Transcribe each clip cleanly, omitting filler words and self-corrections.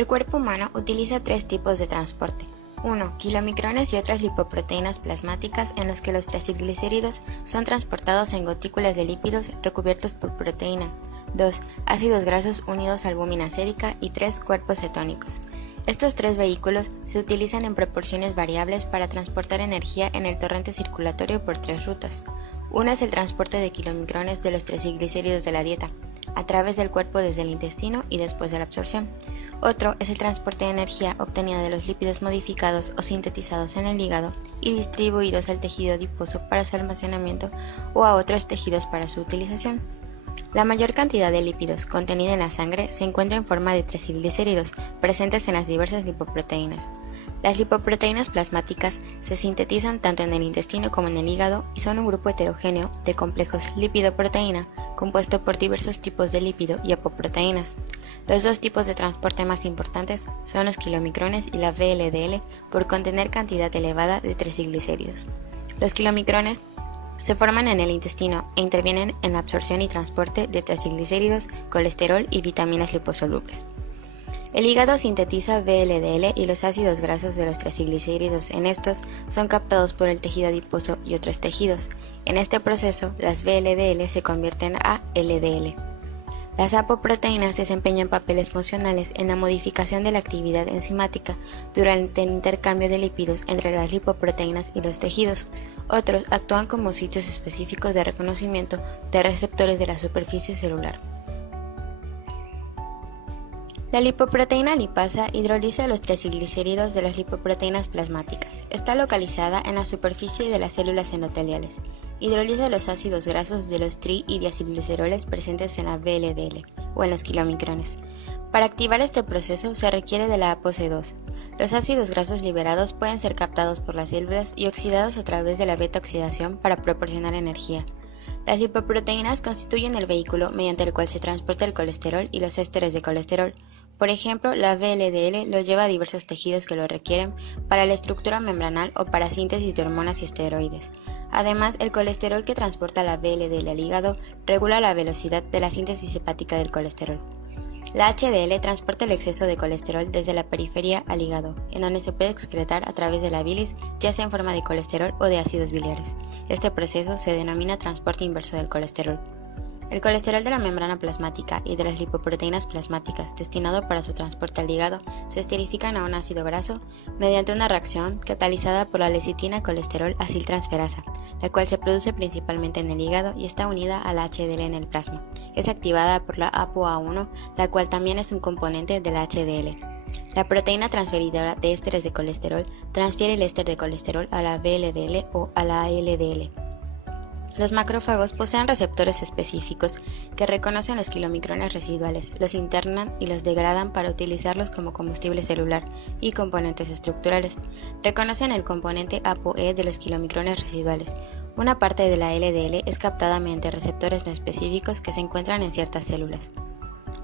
El cuerpo humano utiliza tres tipos de transporte. 1. Kilomicrones y otras lipoproteínas plasmáticas en los que los triglicéridos son transportados en gotículas de lípidos recubiertos por proteína. 2. Ácidos grasos unidos a albúmina sérica. Y 3. Cuerpos cetónicos. Estos tres vehículos se utilizan en proporciones variables para transportar energía en el torrente circulatorio por tres rutas. Una es el transporte de kilomicrones de los triglicéridos de la dieta, a través del cuerpo desde el intestino y después de la absorción. Otro es el transporte de energía obtenida de los lípidos modificados o sintetizados en el hígado y distribuidos al tejido adiposo para su almacenamiento o a otros tejidos para su utilización. La mayor cantidad de lípidos contenida en la sangre se encuentra en forma de triglicéridos presentes en las diversas lipoproteínas. Las lipoproteínas plasmáticas se sintetizan tanto en el intestino como en el hígado y son un grupo heterogéneo de complejos lípido-proteína compuesto por diversos tipos de lípido y apoproteínas. Los dos tipos de transporte más importantes son los kilomicrones y la VLDL por contener cantidad elevada de triglicéridos. Los kilomicrones se forman en el intestino e intervienen en la absorción y transporte de triglicéridos, colesterol y vitaminas liposolubles. El hígado sintetiza VLDL y los ácidos grasos de los triglicéridos en estos son captados por el tejido adiposo y otros tejidos. En este proceso, las VLDL se convierten a LDL. Las apoproteínas desempeñan papeles funcionales en la modificación de la actividad enzimática durante el intercambio de lípidos entre las lipoproteínas y los tejidos. Otros actúan como sitios específicos de reconocimiento de receptores de la superficie celular. La lipoproteína lipasa hidroliza los triglicéridos de las lipoproteínas plasmáticas. Está localizada en la superficie de las células endoteliales. Hidroliza los ácidos grasos de los tri- y diacilgliceroles presentes en la VLDL o en los kilomicrones. Para activar este proceso se requiere de la ApoC2. Los ácidos grasos liberados pueden ser captados por las células y oxidados a través de la beta-oxidación para proporcionar energía. Las lipoproteínas constituyen el vehículo mediante el cual se transporta el colesterol y los ésteres de colesterol. Por ejemplo, la VLDL lo lleva a diversos tejidos que lo requieren para la estructura membranal o para síntesis de hormonas y esteroides. Además, el colesterol que transporta la VLDL al hígado regula la velocidad de la síntesis hepática del colesterol. La HDL transporta el exceso de colesterol desde la periferia al hígado, en donde se puede excretar a través de la bilis, ya sea en forma de colesterol o de ácidos biliares. Este proceso se denomina transporte inverso del colesterol. El colesterol de la membrana plasmática y de las lipoproteínas plasmáticas destinado para su transporte al hígado se esterifican a un ácido graso mediante una reacción catalizada por la lecitina colesterol aciltransferasa, la cual se produce principalmente en el hígado y está unida a la HDL en el plasma. Es activada por la ApoA1, la cual también es un componente de la HDL. La proteína transferidora de ésteres de colesterol transfiere el éster de colesterol a la VLDL o a la LDL. Los macrófagos poseen receptores específicos que reconocen los kilomicrones residuales, los internan y los degradan para utilizarlos como combustible celular y componentes estructurales. Reconocen el componente ApoE de los kilomicrones residuales. Una parte de la LDL es captada mediante receptores no específicos que se encuentran en ciertas células.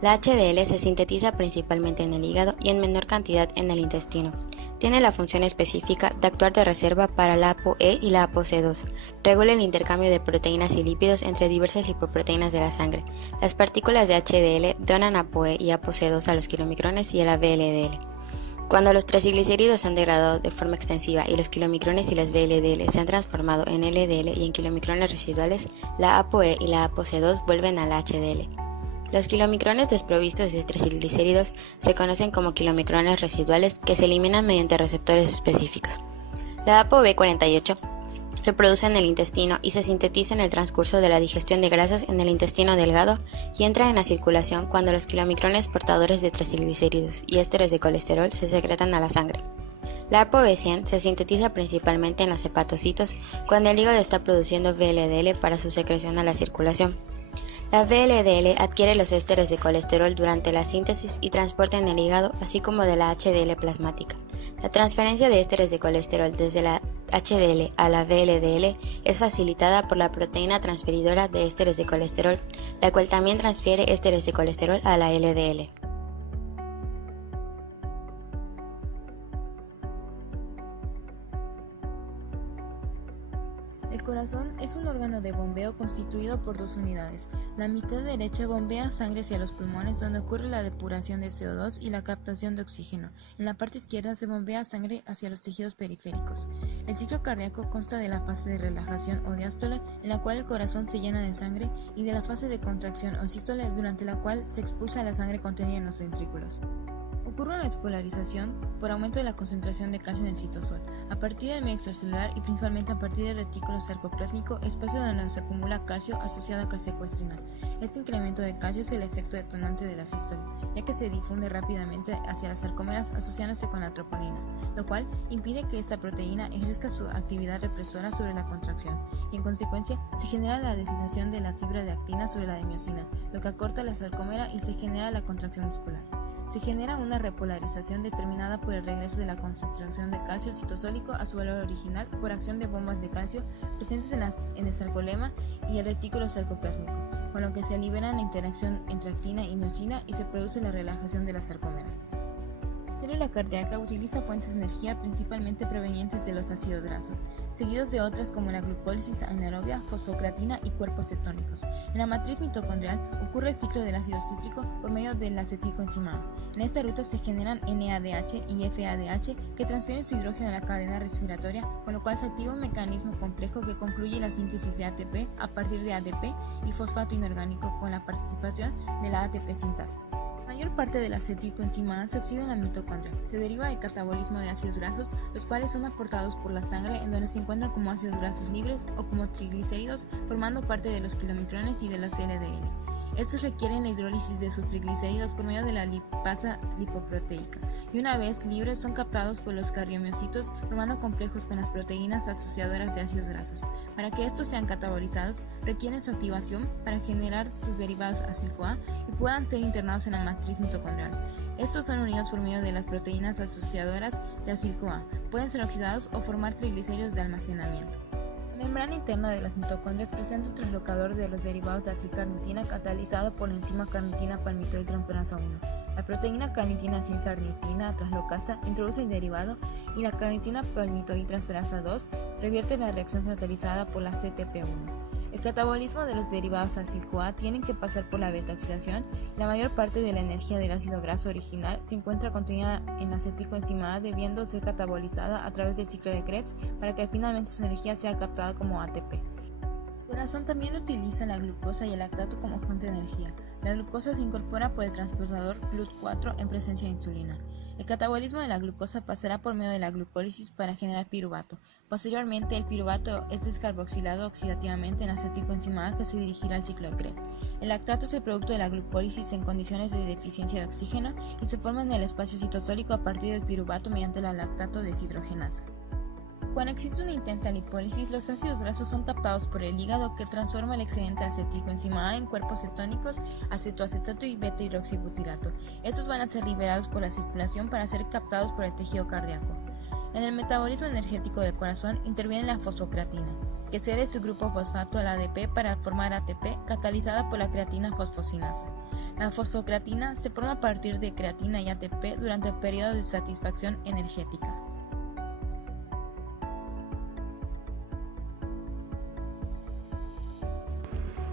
La HDL se sintetiza principalmente en el hígado y en menor cantidad en el intestino. Tiene la función específica de actuar de reserva para la ApoE y la ApoC2. Regula el intercambio de proteínas y lípidos entre diversas lipoproteínas de la sangre. Las partículas de HDL donan ApoE y ApoC2 a los kilomicrones y a la VLDL. Cuando los triglicéridos se han degradado de forma extensiva y los kilomicrones y las VLDL se han transformado en LDL y en kilomicrones residuales, la ApoE y la ApoC2 vuelven a la HDL. Los kilomicrones desprovistos de triglicéridos se conocen como kilomicrones residuales que se eliminan mediante receptores específicos. La ApoB48 se produce en el intestino y se sintetiza en el transcurso de la digestión de grasas en el intestino delgado y entra en la circulación cuando los kilomicrones portadores de triglicéridos y ésteres de colesterol se secretan a la sangre. La ApoB100 se sintetiza principalmente en los hepatocitos cuando el hígado está produciendo VLDL para su secreción a la circulación. La VLDL adquiere los ésteres de colesterol durante la síntesis y transporte en el hígado, así como de la HDL plasmática. La transferencia de ésteres de colesterol desde la HDL a la VLDL es facilitada por la proteína transferidora de ésteres de colesterol, la cual también transfiere ésteres de colesterol a la LDL. El corazón es un órgano de bombeo constituido por dos unidades. La mitad derecha bombea sangre hacia los pulmones, donde ocurre la depuración de CO2 y la captación de oxígeno. En la parte izquierda se bombea sangre hacia los tejidos periféricos. El ciclo cardíaco consta de la fase de relajación o diástole, en la cual el corazón se llena de sangre, y de la fase de contracción o sístole, durante la cual se expulsa la sangre contenida en los ventrículos. Ocurre una despolarización por aumento de la concentración de calcio en el citosol, a partir del medio extracelular y principalmente a partir del retículo sarcoplásmico, espacio donde se acumula calcio asociado a calsecuestrinal. Este incremento de calcio es el efecto detonante de la sístole, ya que se difunde rápidamente hacia las sarcómeras asociándose con la troponina, lo cual impide que esta proteína ejerza su actividad represora sobre la contracción, y en consecuencia se genera la deslización de la fibra de actina sobre la de miosina, lo que acorta la sarcómera y se genera la contracción muscular. Se genera una repolarización determinada por el regreso de la concentración de calcio citosólico a su valor original por acción de bombas de calcio presentes en el sarcolema y el retículo sarcoplásmico, con lo que se libera la interacción entre actina y miosina y se produce la relajación de la sarcómera. La célula cardíaca utiliza fuentes de energía principalmente provenientes de los ácidos grasos, seguidos de otras como la glucólisis anaerobia, fosfocreatina y cuerpos cetónicos. En la matriz mitocondrial ocurre el ciclo del ácido cítrico por medio del acetilcoenzima A. En esta ruta se generan NADH y FADH que transfieren su hidrógeno a la cadena respiratoria, con lo cual se activa un mecanismo complejo que concluye la síntesis de ATP a partir de ADP y fosfato inorgánico con la participación de la ATP sintasa. La mayor parte del acetilcoenzima A se oxida en la mitocondria. Se deriva del catabolismo de ácidos grasos, los cuales son aportados por la sangre en donde se encuentran como ácidos grasos libres o como triglicéridos, formando parte de los kilomicrones y de las LDL. Estos requieren la hidrólisis de sus triglicéridos por medio de la lipasa lipoproteica, y una vez libres son captados por los cardiomiocitos formando complejos con las proteínas asociadoras de ácidos grasos. Para que estos sean catabolizados, requieren su activación para generar sus derivados acil-CoA y puedan ser internados en la matriz mitocondrial. Estos son unidos por medio de las proteínas asociadoras de acil-CoA, pueden ser oxidados o formar triglicéridos de almacenamiento. La membrana interna de las mitocondrias presenta un translocador de los derivados de acilcarnitina catalizado por la enzima carnitina palmitoyltransferasa 1. La proteína carnitina acilcarnitina translocasa introduce el derivado y la carnitina palmitoyltransferasa 2 revierte la reacción catalizada por la CTP1. El catabolismo de los derivados acil-CoA tienen que pasar por la beta-oxidación y la mayor parte de la energía del ácido graso original se encuentra contenida en la acetilcoenzima A, debiendo ser catabolizada a través del ciclo de Krebs para que finalmente su energía sea captada como ATP. El corazón también utiliza la glucosa y el lactato como fuente de energía. La glucosa se incorpora por el transportador GLUT4 en presencia de insulina. El catabolismo de la glucosa pasará por medio de la glucólisis para generar piruvato. Posteriormente, el piruvato es descarboxilado oxidativamente en acetilcoenzima A que se dirigirá al ciclo de Krebs. El lactato es el producto de la glucólisis en condiciones de deficiencia de oxígeno y se forma en el espacio citosólico a partir del piruvato mediante la lactato deshidrogenasa. Cuando existe una intensa lipólisis, los ácidos grasos son captados por el hígado que transforma el excedente de acetilcoenzima A en cuerpos cetónicos, acetoacetato y beta-hidroxibutirato. Estos van a ser liberados por la circulación para ser captados por el tejido cardíaco. En el metabolismo energético del corazón interviene la fosfocreatina, que cede su grupo fosfato al ADP para formar ATP, catalizada por la creatina fosfocinasa. La fosfocreatina se forma a partir de creatina y ATP durante el periodo de satisfacción energética.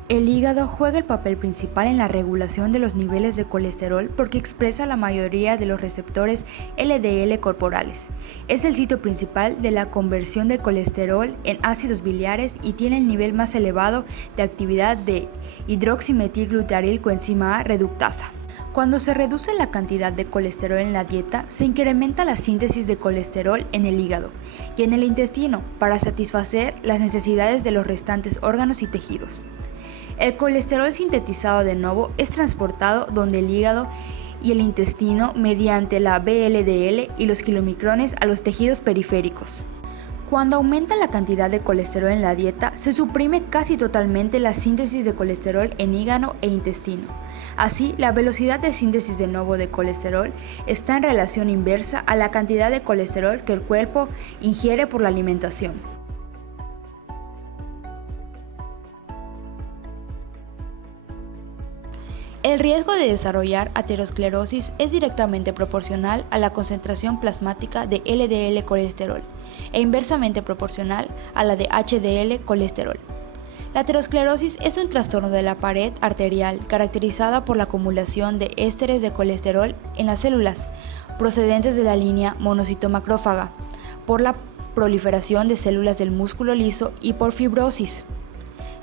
El hígado juega el papel principal en la regulación de los niveles de colesterol porque expresa la mayoría de los receptores LDL corporales. Es el sitio principal de la conversión de colesterol en ácidos biliares y tiene el nivel más elevado de actividad de hidroximetilglutarilcoenzima A reductasa. Cuando se reduce la cantidad de colesterol en la dieta, se incrementa la síntesis de colesterol en el hígado y en el intestino para satisfacer las necesidades de los restantes órganos y tejidos. El colesterol sintetizado de nuevo es transportado donde el hígado y el intestino mediante la VLDL y los kilomicrones a los tejidos periféricos. Cuando aumenta la cantidad de colesterol en la dieta, se suprime casi totalmente la síntesis de colesterol en hígado e intestino. Así, la velocidad de síntesis de nuevo de colesterol está en relación inversa a la cantidad de colesterol que el cuerpo ingiere por la alimentación. El riesgo de desarrollar aterosclerosis es directamente proporcional a la concentración plasmática de LDL colesterol e inversamente proporcional a la de HDL colesterol. La aterosclerosis es un trastorno de la pared arterial caracterizada por la acumulación de ésteres de colesterol en las células procedentes de la línea monocito-macrófaga, por la proliferación de células del músculo liso y por fibrosis.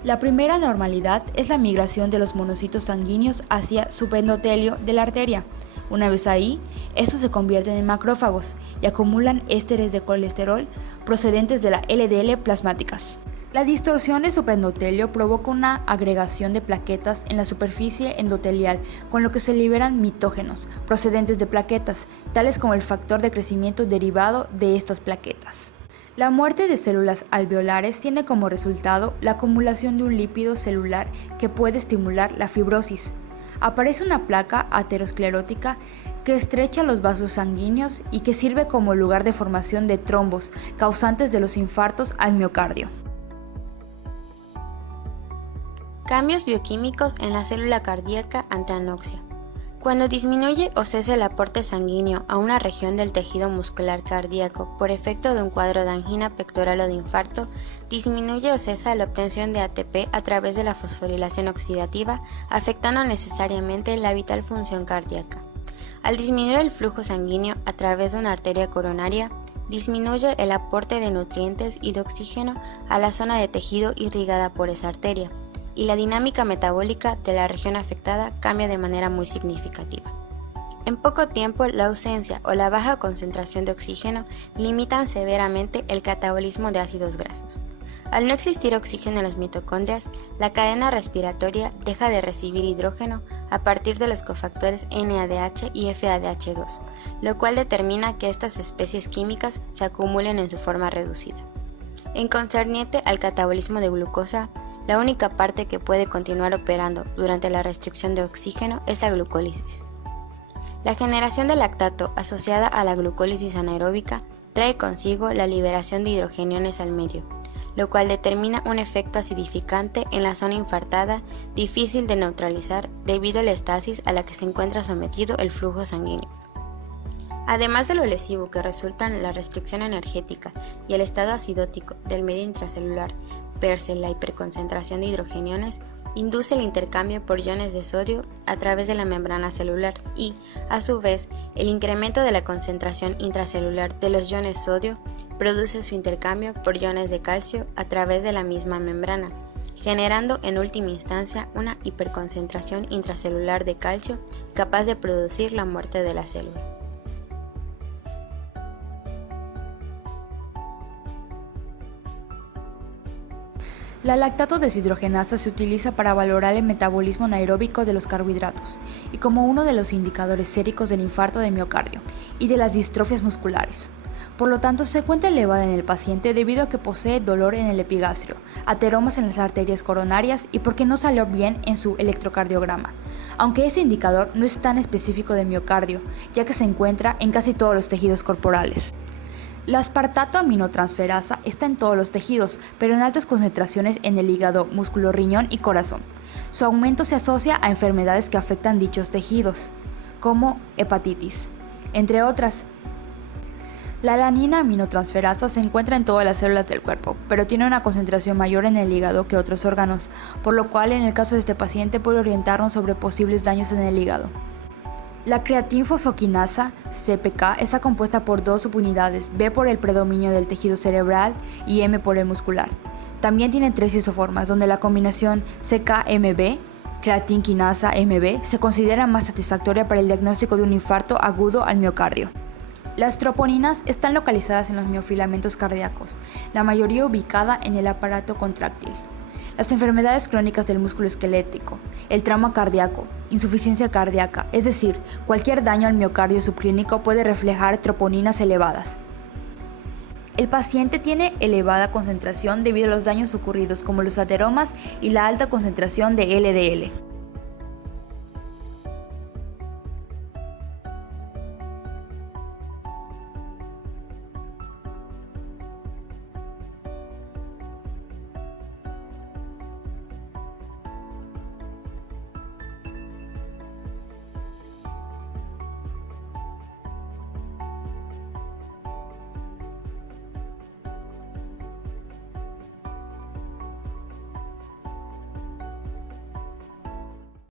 La primera anormalidad es la migración de los monocitos sanguíneos hacia subendotelio de la arteria. Una vez ahí, estos se convierten en macrófagos y acumulan ésteres de colesterol procedentes de la LDL plasmáticas. La distorsión de subendotelio provoca una agregación de plaquetas en la superficie endotelial, con lo que se liberan mitógenos procedentes de plaquetas, tales como el factor de crecimiento derivado de estas plaquetas. La muerte de células alveolares tiene como resultado la acumulación de un lípido celular que puede estimular la fibrosis. Aparece una placa aterosclerótica que estrecha los vasos sanguíneos y que sirve como lugar de formación de trombos, causantes de los infartos al miocardio. Cambios bioquímicos en la célula cardíaca ante anoxia. Cuando disminuye o cesa el aporte sanguíneo a una región del tejido muscular cardíaco por efecto de un cuadro de angina pectoral o de infarto, disminuye o cesa la obtención de ATP a través de la fosforilación oxidativa, afectando necesariamente la vital función cardíaca. Al disminuir el flujo sanguíneo a través de una arteria coronaria, disminuye el aporte de nutrientes y de oxígeno a la zona de tejido irrigada por esa arteria, y la dinámica metabólica de la región afectada cambia de manera muy significativa. En poco tiempo, la ausencia o la baja concentración de oxígeno limitan severamente el catabolismo de ácidos grasos. Al no existir oxígeno en las mitocondrias, la cadena respiratoria deja de recibir hidrógeno a partir de los cofactores NADH y FADH2, lo cual determina que estas especies químicas se acumulen en su forma reducida. En concerniente al catabolismo de glucosa, la única parte que puede continuar operando durante la restricción de oxígeno es la glucólisis. La generación de lactato asociada a la glucólisis anaeróbica trae consigo la liberación de hidrogeniones al medio, lo cual determina un efecto acidificante en la zona infartada difícil de neutralizar debido a la estasis a la que se encuentra sometido el flujo sanguíneo. Además de lo lesivo que resultan la restricción energética y el estado acidótico del medio intracelular, per se la hiperconcentración de hidrogeniones induce el intercambio por iones de sodio a través de la membrana celular y, a su vez, el incremento de la concentración intracelular de los iones sodio produce su intercambio por iones de calcio a través de la misma membrana, generando en última instancia una hiperconcentración intracelular de calcio capaz de producir la muerte de la célula. La lactato deshidrogenasa se utiliza para valorar el metabolismo anaeróbico de los carbohidratos y como uno de los indicadores séricos del infarto de miocardio y de las distrofias musculares. Por lo tanto, se encuentra elevada en el paciente debido a que posee dolor en el epigastrio, ateromas en las arterias coronarias y porque no salió bien en su electrocardiograma, aunque este indicador no es tan específico de miocardio, ya que se encuentra en casi todos los tejidos corporales. La aspartato aminotransferasa está en todos los tejidos, pero en altas concentraciones en el hígado, músculo, riñón y corazón. Su aumento se asocia a enfermedades que afectan dichos tejidos, como hepatitis, entre otras. La alanina aminotransferasa se encuentra en todas las células del cuerpo, pero tiene una concentración mayor en el hígado que otros órganos, por lo cual en el caso de este paciente puede orientarnos sobre posibles daños en el hígado. La creatinfosfoquinasa, CPK, está compuesta por dos subunidades, B por el predominio del tejido cerebral y M por el muscular. También tiene tres isoformas, donde la combinación CK-MB, creatinquinasa MB, se considera más satisfactoria para el diagnóstico de un infarto agudo al miocardio. Las troponinas están localizadas en los miofilamentos cardíacos, la mayoría ubicada en el aparato contráctil. Las enfermedades crónicas del músculo esquelético, el trauma cardíaco, insuficiencia cardíaca, es decir, cualquier daño al miocardio subclínico puede reflejar troponinas elevadas. El paciente tiene elevada concentración debido a los daños ocurridos como los ateromas y la alta concentración de LDL.